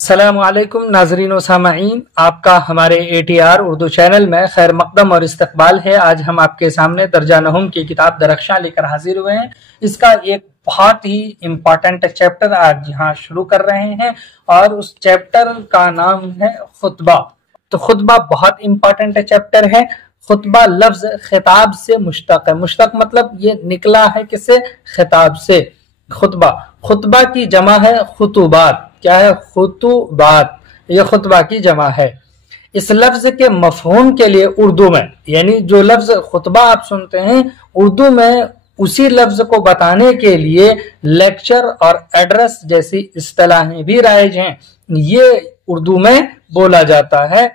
अस्सलाम वालेकुम नाजरीन व सामाईन, आपका हमारे ATR उर्दू चैनल में खैर मकदम और इस्तकबाल है। आज हम आपके सामने दर्जा नहुम की किताब दरख्शां लेकर हाजिर हुए हैं। इसका एक बहुत ही इम्पॉर्टेंट चैप्टर आज यहाँ शुरू कर रहे हैं और उस चैप्टर का नाम है खुतबा। तो खुतबा बहुत इम्पॉर्टेंट चैप्टर है। खुतबा लफ्ज खिताब से मुश्तक है। मुश्तक मतलब ये निकला है किससे? खिताब से। खुतबा, खुतबा की जमा है खुतुबात। क्या है? खुतुबात। ये खुतबा की जमा है। इस लफ्ज के मफहूम के लिए उर्दू में, यानी जो लफ्ज खुतबा आप सुनते हैं उर्दू में, उसी लफ्ज को बताने के लिए लेक्चर और एड्रेस जैसी इस्तिलाहें भी राइज हैं। ये उर्दू में बोला जाता है।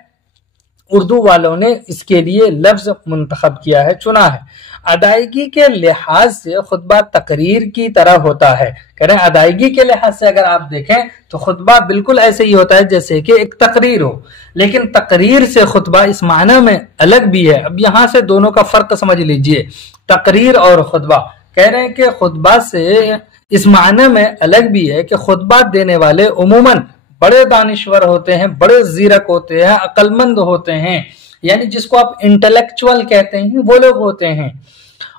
उर्दू वालों ने इसके लिए लफ्ज मुंतखब किया है, चुना है। अदायगी के लिहाज से खुतबा तकरीर की तरह होता है। कह रहे हैं अदायगी के लिहाज से अगर आप देखें तो खुतबा बिल्कुल ऐसे ही होता है जैसे कि एक तकरीर हो, लेकिन तकरीर से खुतबा इस माना में अलग भी है। अब यहाँ से दोनों का फर्क समझ लीजिए, तकरीर और खुतबा। कह रहे हैं कि खुतबा से इस माना में अलग भी है कि खुतबा देने वाले उमूमन बड़े दानिश्वर होते हैं, बड़े जीरक होते हैं, अक्लमंद होते हैं, यानी जिसको आप इंटेलेक्चुअल कहते हैं वो लोग होते हैं।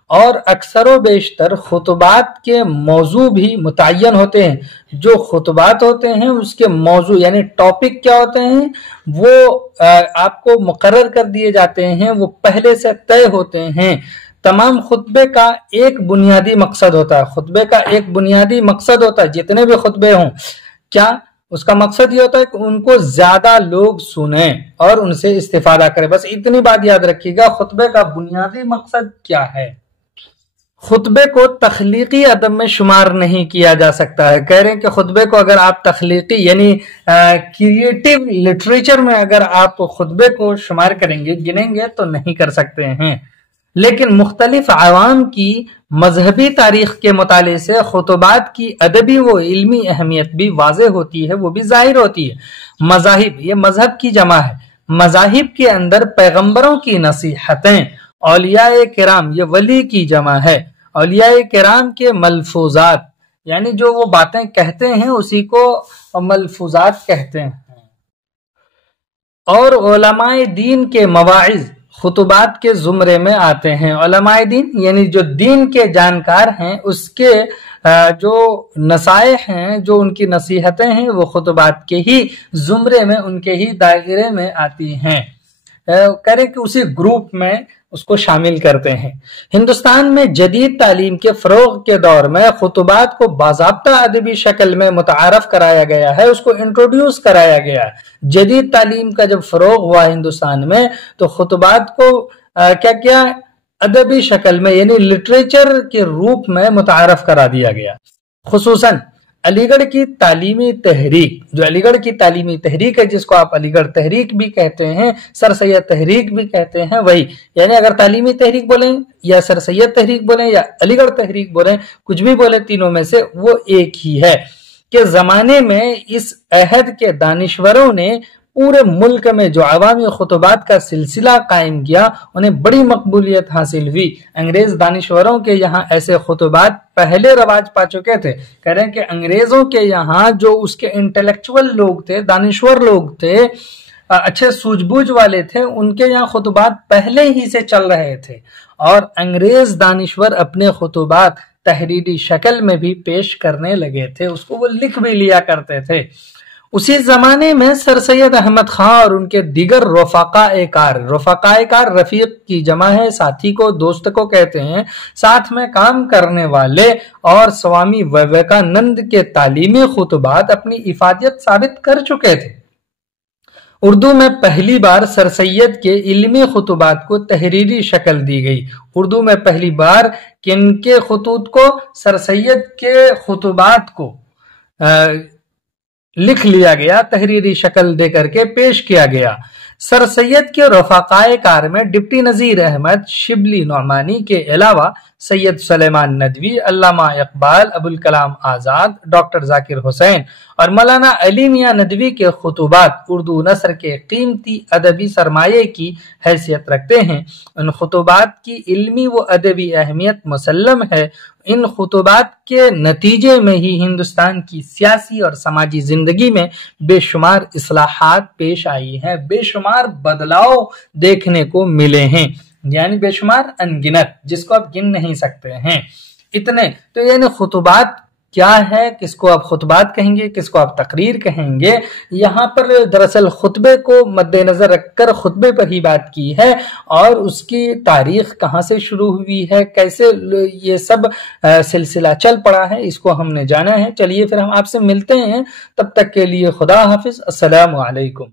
और अक्सर बेशतर खुतबात के मौजू भी मुतय्यन होते हैं। जो खुतबात होते हैं उसके मौजू यानी टॉपिक क्या होते हैं वो आपको मुकर्रर कर दिए जाते हैं, वो पहले से तय होते हैं। तमाम खुतबे का एक बुनियादी मकसद होता है। खुतबे का एक बुनियादी मकसद होता है, जितने भी खुतबे हों, क्या उसका मकसद ये होता है कि उनको ज्यादा लोग सुने और उनसे इस्तिफादा करें। बस इतनी बात याद रखिएगा, खुतबे का बुनियादी मकसद क्या है। खुतबे को तख्लीकी अदब में शुमार नहीं किया जा सकता है। कह रहे हैं कि खुतबे को अगर आप तख्लीकी यानी क्रिएटिव लिटरेचर में अगर आप खुतबे को शुमार करेंगे, गिनेंगे, तो नहीं कर सकते हैं। लेकिन मुख्तलिफ आवाम की मजहबी तारीख के मुताले से खुतबात की अदबी व इल्मी अहमियत भी वाज़ेह होती है, वो भी जाहिर होती है। मज़ाहिब, ये मजहब की जमा है। मज़ाहिब के अंदर पैगंबरों की नसीहतें, औलियाए किराम, ये वली की जमा है। औलियाए किराम के मलफूजात, यानी जो वो बातें कहते हैं उसी को मलफूजात कहते हैं। और उलमाए दीन के मवाइज खुतबात के जुमरे में आते हैं। उलमाए दीन यानी जो दीन के जानकार हैं, उसके जो नसाइह हैं, जो उनकी नसीहतें हैं, वो खुतबात के ही जुमरे में, उनके ही दायरे में आती हैं। करें कि उसी ग्रुप में उसको शामिल करते हैं। हिंदुस्तान में जदीद तालीम के फरोग के दौर में खुतबात को बाज़ाब्ता अदबी शक्ल में मुतारफ कराया गया है, उसको इंट्रोड्यूस कराया गया है। जदीद तालीम का जब फरोग हुआ हिंदुस्तान में तो खुतबात को क्या किया? अदबी शक्ल में यानी लिटरेचर के रूप में मुतारफ करा दिया गया। खुसूसन अलीगढ़ की तालीमी तहरीक, जो अलीगढ़ की तालीमी तहरीक है, जिसको आप अलीगढ़ तहरीक भी कहते हैं, सर सैयद तहरीक भी कहते हैं, वही, यानी अगर तालीमी तहरीक बोलें या सर सैयद तहरीक बोलें या अलीगढ़ तहरीक बोलें, कुछ भी बोले, तीनों में से वो एक ही है। कि जमाने में इस अहद के दानिश्वरों ने पूरे मुल्क में जो अवामी खुतबात का सिलसिला कायम किया, उन्हें बड़ी मकबूलियत हासिल हुई। अंग्रेज दानिश्वरों के यहाँ ऐसे खुतबात पहले रवाज पा चुके थे। कह रहे हैं कि अंग्रेजों के यहाँ जो उसके इंटेलेक्चुअल लोग थे, दानिश्वर लोग थे, अच्छे सूझबूझ वाले थे, उनके यहाँ खुतबात पहले ही से चल रहे थे। और अंग्रेज दानिश्वर अपने खुतबात तहरीरी शक्ल में भी पेश करने लगे थे, उसको वो लिख भी लिया करते थे। उसी जमाने में सर सैयद अहमद खां और उनके दीगर रफाकाए-कार, रफाकाए-कार रफीक की जमा है, साथी को, दोस्त को कहते हैं, साथ में काम करने वाले, और स्वामी विवेकानंद के तालीमी खुतबात अपनी इफादियत साबित कर चुके थे। उर्दू में पहली बार सर सैयद के इल्मी खुतबात को तहरीरी शक्ल दी गई। उर्दू में पहली बार किनके खुतूत को? सर सैयद के खुतबात को लिख लिया गया, तहरीरी शक्ल देकर के पेश किया गया। सर सैयद के रफाकाए कार में डिप्टी नजीर अहमद, शिबली नौमानी के अलावा سید سلیمان ندوی، علامہ اقبال، ابوالکلام آزاد، ڈاکٹر ذاکر حسین اور مولانا علی میاں ندوی کے خطبات اردو نثر کے قیمتی ادبی سرمایے کی حیثیت رکھتے ہیں۔ ان خطبات کی علمی و ادبی اہمیت مسلم ہے۔ ان خطبات کے نتیجے میں ہی ہندوستان کی سیاسی اور سماجی زندگی میں بے شمار اصلاحات پیش آئی ہیں، بے شمار بدلاؤ دیکھنے کو ملے ہیں، یعنی بے شمار انگنت، جس کو آپ گن نہیں سکتے ہیں اتنے۔ تو یعنی خطبات کیا ہے، کس کو آپ خطبات کہیں گے، کس کو آپ تقریر کہیں گے؟ یہاں پر دراصل خطبے کو مد نظر رکھ کر خطبے پر ہی بات کی ہے، اور اس کی تاریخ کہاں سے شروع ہوئی ہے، کیسے یہ سب سلسلہ چل پڑا ہے، اس کو ہم نے جانا ہے۔ چلیے پھر ہم آپ سے ملتے ہیں، تب تک کے لیے خدا حافظ، السلام علیکم۔